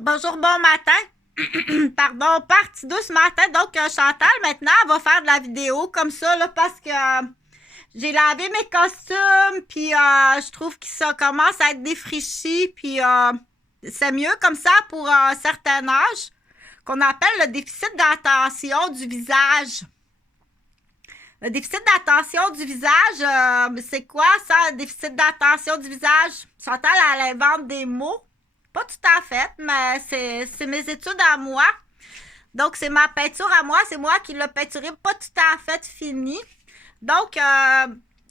Bonjour, bon matin. Pardon, partie 2 ce matin. Donc, Chantal, maintenant, elle va faire de la vidéo comme ça, là, parce que j'ai lavé mes costumes, puis je trouve que ça commence à être défraîchi, puis c'est mieux comme ça pour un certain âge, qu'on appelle le déficit d'attention du visage. Le déficit d'attention du visage, c'est quoi ça, le déficit d'attention du visage? Chantal, elle invente des mots. Pas tout à fait, mais c'est mes études à moi. Donc, c'est ma peinture à moi. C'est moi qui l'ai peinturé, pas tout à fait fini. Donc, je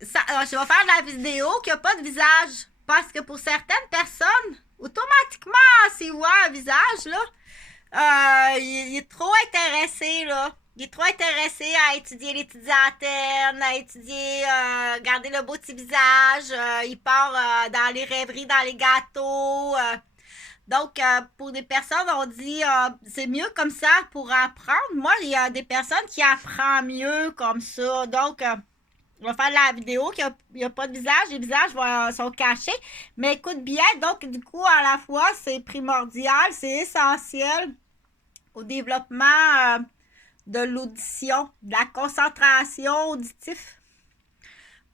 vais faire de la vidéo qui n'a pas de visage. Parce que pour certaines personnes, automatiquement, s'ils voient un visage, là, il est trop intéressé, là. Il est trop intéressé à étudier les petites antennes, à étudier, garder le beau petit visage. Il part dans les rêveries, dans les gâteaux. Donc, pour des personnes, on dit c'est mieux comme ça pour apprendre. Moi, il y a des personnes qui apprennent mieux comme ça. Donc, on va faire de la vidéo qu'il n'y a, pas de visage. Les visages sont cachés. Mais écoute bien, donc, du coup, à la fois, c'est primordial, c'est essentiel au développement de l'audition, de la concentration auditive.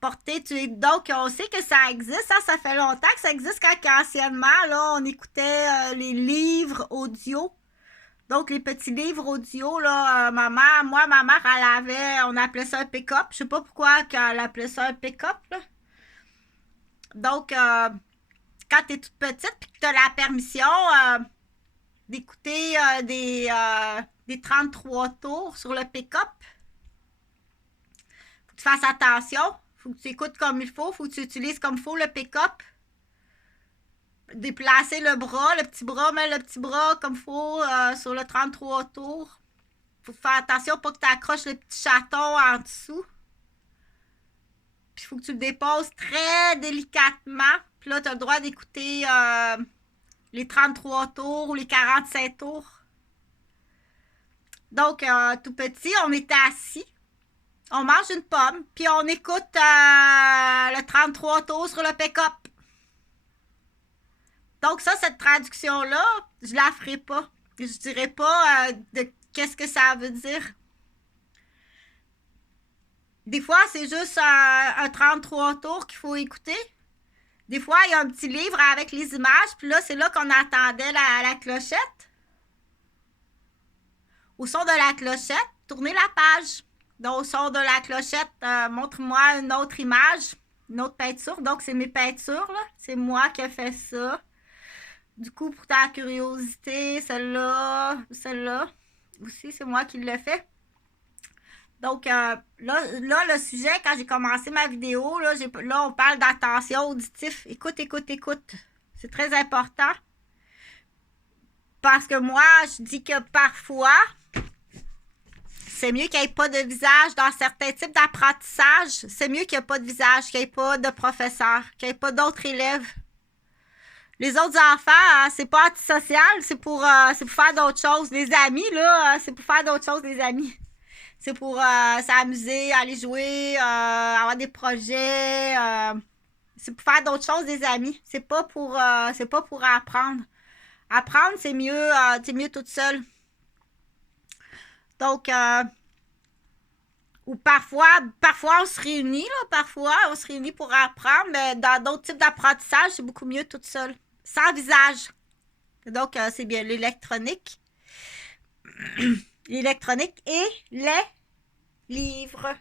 Donc, on sait que ça existe, ça fait longtemps que ça existe quand anciennement, là, on écoutait les livres audio. Donc, les petits livres audio, là, ma mère, on appelait ça un pick-up. Je sais pas pourquoi elle appelait ça un pick-up, là. Donc, quand tu es toute petite et que tu as la permission d'écouter des 33 tours sur le pick-up, faut que tu fasses attention. Faut que tu écoutes comme il faut que tu utilises comme il faut le pick-up. Déplacer le bras, le petit bras comme il faut sur le 33 tours. Faut faire attention pour que tu accroches le petit chaton en dessous. Puis il faut que tu le déposes très délicatement. Puis là, tu as le droit d'écouter les 33 tours ou les 45 tours. Donc, tout petit, on était assis. On mange une pomme, puis on écoute le 33 tours sur le pick-up. Donc ça, cette traduction-là, je la ferai pas. Je dirai pas de qu'est-ce que ça veut dire. Des fois, c'est juste un 33 tours qu'il faut écouter. Des fois, il y a un petit livre avec les images, puis là, c'est là qu'on attendait la clochette. Au son de la clochette, tournez la page. Donc, au son de la clochette, montre-moi une autre image, une autre peinture. Donc, c'est mes peintures, là. C'est moi qui ai fait ça. Du coup, pour ta curiosité, celle-là aussi, c'est moi qui l'ai fait. Donc, là, le sujet, quand j'ai commencé ma vidéo, là, on parle d'attention auditive. Écoute. C'est très important. Parce que moi, je dis que parfois, c'est mieux qu'il n'y ait pas de visage dans certains types d'apprentissage. C'est mieux qu'il n'y ait pas de visage, qu'il n'y ait pas de professeur, qu'il n'y ait pas d'autres élèves. Les autres enfants, c'est pas antisocial, c'est pour faire d'autres choses. Les amis, là, c'est pour faire d'autres choses, les amis. C'est pour s'amuser, aller jouer, avoir des projets. C'est pour faire d'autres choses, les amis. C'est pas pour apprendre. Apprendre, c'est mieux toute seule. Donc, ou parfois on se réunit, là, parfois on se réunit pour apprendre, mais dans d'autres types d'apprentissage, c'est beaucoup mieux toute seule. Sans visage. Donc, c'est bien l'électronique. L'électronique et les livres.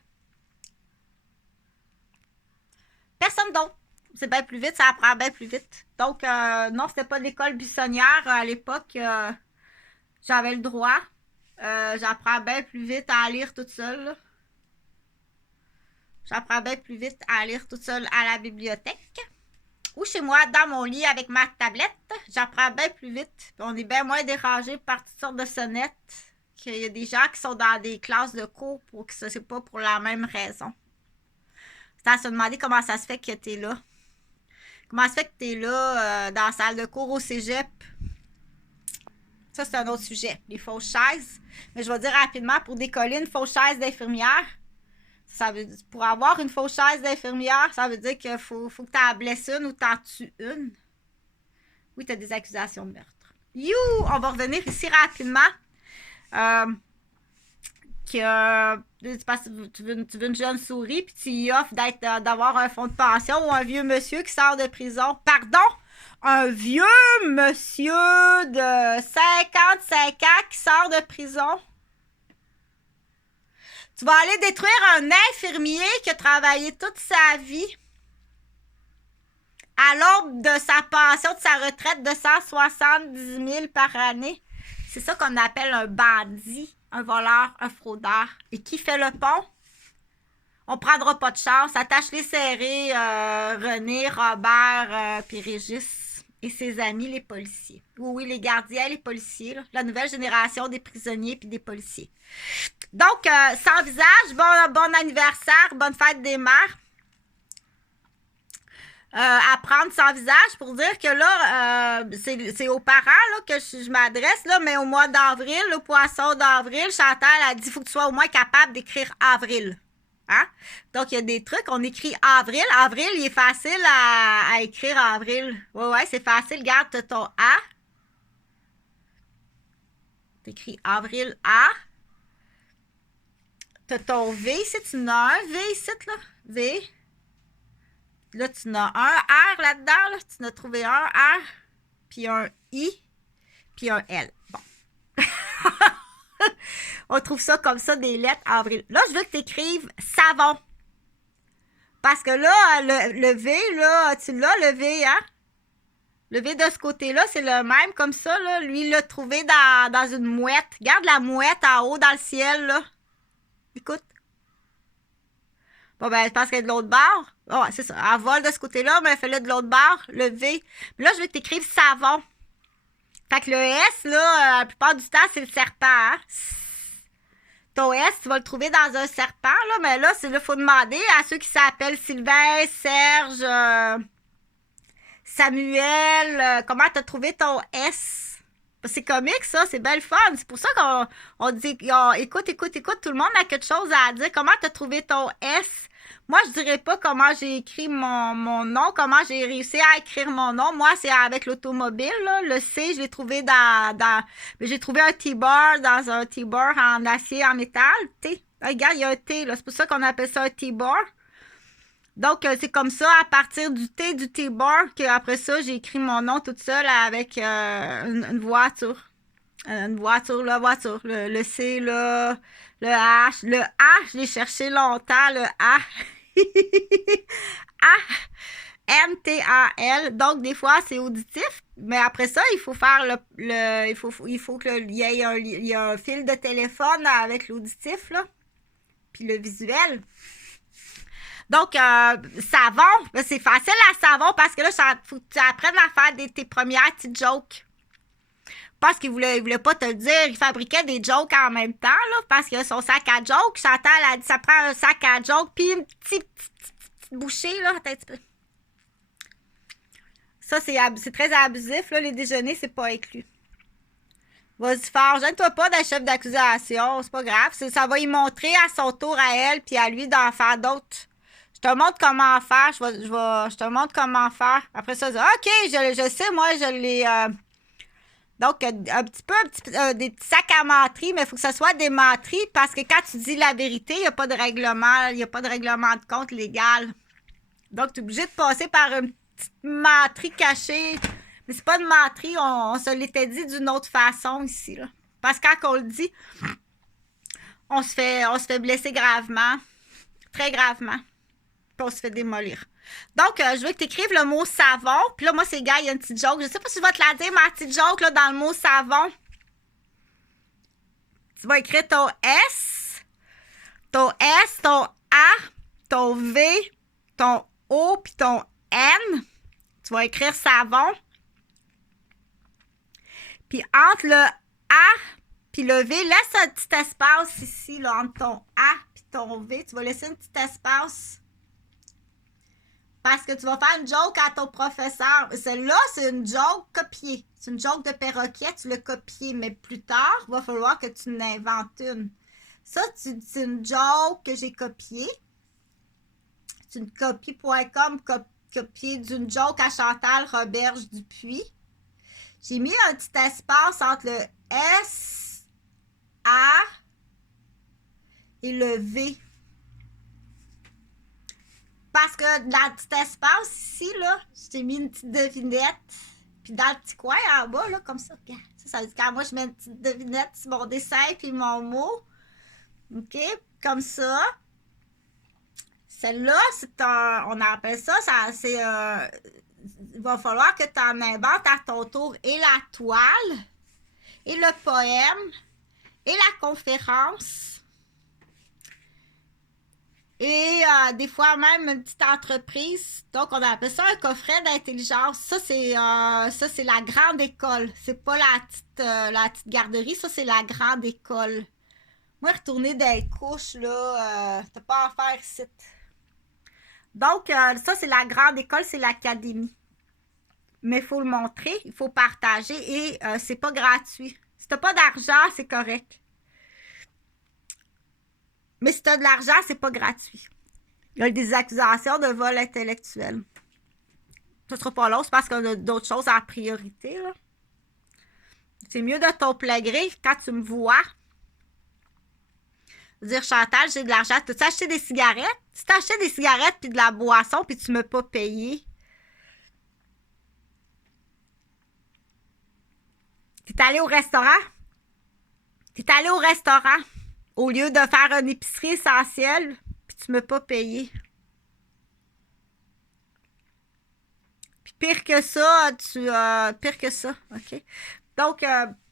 Personne d'autre. C'est bien plus vite, ça apprend bien plus vite. Donc, non, c'était pas l'école buissonnière à l'époque. J'avais le droit. J'apprends bien plus vite à lire toute seule. Là. J'apprends bien plus vite à lire toute seule à la bibliothèque. Ou chez moi, dans mon lit avec ma tablette. J'apprends bien plus vite. On est bien moins dérangé par toutes sortes de sonnettes. Qu'il y a des gens qui sont dans des classes de cours pour que ce n'est pas pour la même raison. C'est à se demander comment ça se fait que tu es là. Comment ça se fait que tu es là dans la salle de cours au cégep. Ça, c'est un autre sujet. Les fausses chaises. Mais je vais dire rapidement, pour décoller une fausse chaise d'infirmière, pour avoir une fausse chaise d'infirmière, ça veut dire qu'il faut que tu en blesses une ou tu en tues une. Oui, tu as des accusations de meurtre. You! On va revenir ici rapidement. Parce que tu veux une jeune souris, puis tu y offres d'avoir un fonds de pension ou un vieux monsieur qui sort de prison. Pardon? Un vieux monsieur de 55 ans qui sort de prison? Tu vas aller détruire un infirmier qui a travaillé toute sa vie à l'aube de sa pension, de sa retraite de 170 000 par année. C'est ça qu'on appelle un bandit, un voleur, un fraudeur. Et qui fait le pont? On prendra pas de chance. Attache-les serrés, René, Robert, puis Régis et ses amis, les policiers. Oui, les gardiens, les policiers. Là. La nouvelle génération des prisonniers puis des policiers. Donc, sans visage, bon anniversaire, bonne fête des mères. À prendre sans visage pour dire que là, c'est aux parents là, que je m'adresse, là, mais au mois d'avril, le poisson d'avril, Chantal a dit qu'il faut que tu sois au moins capable d'écrire avril. Hein? Donc, il y a des trucs, on écrit avril. Avril, il est facile à écrire avril. Ouais, c'est facile. Regarde, tu as ton A. Tu écris avril A. Tu as ton V ici, tu en as un V ici, là. V. Là, tu en as un R là-dedans, là. Tu en as trouvé un R, puis un I, puis un L. Bon. On trouve ça comme ça, des lettres avril. Là, je veux que tu écrives savon. Parce que là, le V, là, tu l'as, le V, hein? Le V de ce côté-là, c'est le même comme ça, là. Lui, il l'a trouvé dans une mouette. Regarde la mouette en haut dans le ciel, là. Écoute. Bon, ben, parce qu'elle est de l'autre bord. Oh, c'est ça. Elle vole de ce côté-là, mais fais-le de l'autre bord, le V. Mais là, je veux que tu écrives savon. Fait que le S, là, la plupart du temps, c'est le serpent, hein? Ton S, tu vas le trouver dans un serpent, là, mais là, il faut demander à ceux qui s'appellent Sylvain, Serge, Samuel, comment tu as trouvé ton S? C'est comique, ça, c'est belle fun. C'est pour ça qu'on dit, écoute, tout le monde a quelque chose à dire. Comment tu as trouvé ton S? Moi, je dirais pas comment j'ai écrit mon nom, comment j'ai réussi à écrire mon nom. Moi, c'est avec l'automobile, là. Le C, je l'ai trouvé j'ai trouvé un T-bar dans un T-bar en acier, en métal. T. Regarde, il y a un T, là. C'est pour ça qu'on appelle ça un T-bar. Donc, c'est comme ça, à partir du T-bar, qu'après ça, j'ai écrit mon nom toute seule avec une voiture. Une voiture, la voiture. Le C, là, le H. Le A, je l'ai cherché longtemps, le A. A, M-T-A-L. Donc, des fois, c'est auditif. Mais après ça, il faut faire il faut qu'il y ait un fil de téléphone avec l'auditif, là. Puis le visuel. Donc, savon, c'est facile à savon parce que là, il faut que tu apprennes à faire tes premières petites jokes. Parce qu'il voulait pas te le dire. Il fabriquait des jokes en même temps, là, parce qu'il a son sac à jokes. Chantal a dit, ça prend un sac à jokes, puis une petite bouchée, là. Attends un petit peu. Ça, c'est très abusif, là. Les déjeuners, c'est pas inclus. Vas-y fort, gêne-toi pas d'un chef d'accusation, c'est pas grave. Ça va y montrer à son tour à elle, puis à lui d'en faire d'autres. Je te montre comment faire. Je te montre comment faire. Après ça, OK, je sais, moi, je l'ai... Donc, un petit peu, des petits sacs à menterie, mais il faut que ce soit des menteries parce que quand tu dis la vérité, il n'y a pas de règlement, de compte légal. Donc, tu es obligé de passer par une petite menterie cachée. Mais c'est pas une menterie, on se l'était dit d'une autre façon ici, là. Parce que quand on le dit, on se fait blesser gravement, très gravement. Puis on se fait démolir. Donc, je veux que tu écrives le mot savon. Puis là, moi, c'est gars, il y a une petite joke. Je sais pas si je vais te la dire, ma petite joke, là, dans le mot savon. Tu vas écrire ton S, ton A, ton V, ton O, puis ton N. Tu vas écrire savon. Puis entre le A puis le V, laisse un petit espace ici, là, entre ton A puis ton V. Tu vas laisser un petit espace. Parce que tu vas faire une joke à ton professeur. Celle-là, c'est une joke copiée. C'est une joke de perroquet, tu l'as copiée. Mais plus tard, il va falloir que tu n'inventes une. Ça, c'est une joke que j'ai copiée. C'est une copie.com copiée d'une joke à Chantal Roberge Dupuis. J'ai mis un petit espace entre le S, A et le V. Parce que dans le petit espace ici, là, j'ai mis une petite devinette. Puis dans le petit coin en bas, là, comme ça, regarde. Ça veut dire quand moi je mets une petite devinette sur mon dessin puis mon mot. OK? Comme ça. Celle-là, c'est un. On appelle ça, c'est il va falloir que tu en inventes à ton tour et la toile, et le poème, et la conférence, et des fois même une petite entreprise. Donc, on appelle ça un coffret d'intelligence. Ça, c'est la grande école. C'est pas la petite garderie. Ça, c'est la grande école. Moi, retourner dans les couches, là, t'as pas à faire ici. Donc, ça, c'est la grande école, c'est l'académie. Mais il faut le montrer, il faut partager et c'est pas gratuit. Si t'as pas d'argent, c'est correct. Mais si t'as de l'argent, c'est pas gratuit. Il y a des accusations de vol intellectuel. Ça sera pas long, c'est parce qu'on a d'autres choses à priorité, là. C'est mieux de ton plein gré quand tu me vois. Dire Chantal, j'ai de l'argent. T'as-tu acheté des cigarettes? Si t'as acheté des cigarettes puis de la boisson puis tu m'as pas payé. T'es allé au restaurant? T'es allé au restaurant au lieu de faire une épicerie essentielle puis tu m'as pas payé. Puis pire que ça, pire que ça, OK? Donc,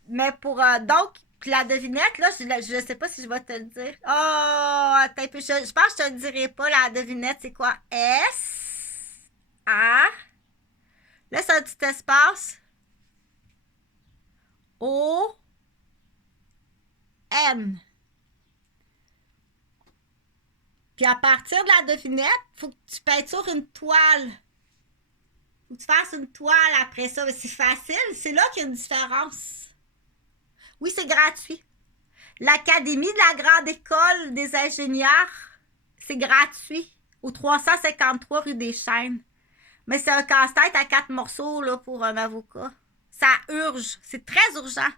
mais pour... donc, puis la devinette, là, je sais pas si je vais te le dire. Oh, attends un peu. Je pense que je te le dirai pas, la devinette. C'est quoi? S, A. Laisse un petit espace. O, N. Puis à partir de la devinette, il faut que tu peintures une toile. Faut que tu fasses une toile après ça. C'est facile. C'est là qu'il y a une différence. Oui, c'est gratuit. L'Académie de la Grande École des ingénieurs, c'est gratuit, au 353 rue des Chênes. Mais c'est un casse-tête à 4 morceaux là, pour un avocat. Ça urge. C'est très urgent.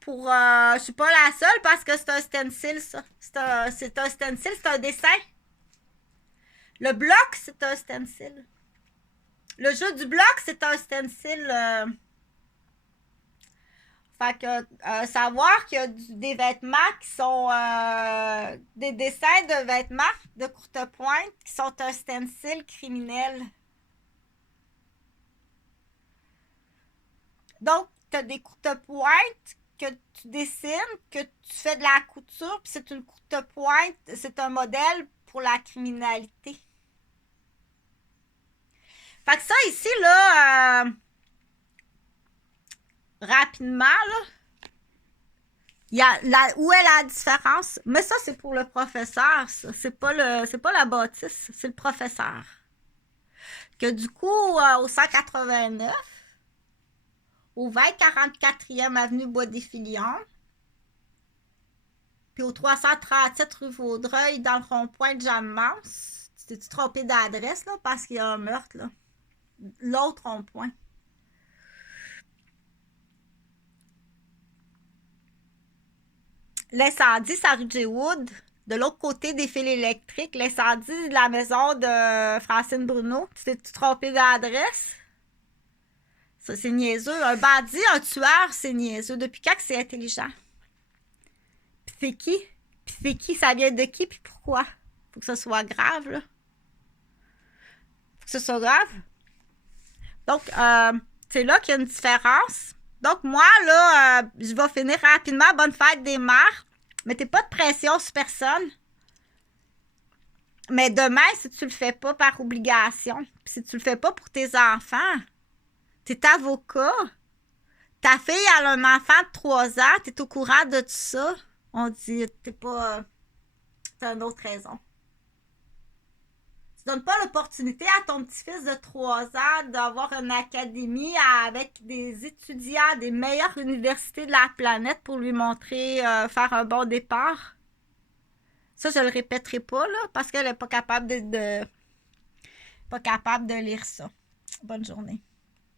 Pour... je suis pas la seule parce que c'est un stencil, ça. C'est un stencil, c'est un dessin. Le bloc, c'est un stencil. Le jeu du bloc, c'est un stencil... Fait que savoir qu'il y a des vêtements qui sont des dessins de vêtements de courte pointe qui sont un stencil criminel. Donc, tu as des courtes pointes que tu dessines, que tu fais de la couture, puis c'est une courte pointe, c'est un modèle pour la criminalité. Fait que ça ici, là... rapidement, là. Il y a où est la différence? Mais ça, c'est pour le professeur, ça. C'est pas la bâtisse, c'est le professeur. Que du coup, au 189, au 2044e avenue Bois-des-Filions, puis au 337 rue Vaudreuil, dans le rond-point de Jeanne-Mance, tu t'es trompé d'adresse, là, parce qu'il y a un meurtre, là. L'autre rond-point. L'incendie, c'est à rue J-Wood. De l'autre côté des fils électriques, l'incendie de la maison de Francine Bruno. Tu t'es trompé d'adresse? Ça, c'est niaiseux. Un bandit, un tueur, c'est niaiseux. Depuis quand que c'est intelligent? Puis c'est qui? Puis c'est qui? Ça vient de qui? Puis pourquoi? Faut que ça soit grave, là. Faut que ça soit grave. Donc, c'est là qu'il y a une différence. Donc, moi, là, je vais finir rapidement. Bonne fête des mères. Mettez pas de pression sur personne. Mais demain, si tu le fais pas par obligation, puis si tu le fais pas pour tes enfants, t'es avocat, ta fille a un enfant de 3 ans, t'es au courant de tout ça, on dit, t'es pas... t'as une autre raison. Tu donnes pas l'opportunité à ton petit-fils de 3 ans d'avoir une académie avec des étudiants des meilleures universités de la planète pour lui montrer faire un bon départ. Ça, je le répéterai pas, là, parce qu'elle n'est pas capable pas capable de lire ça. Bonne journée.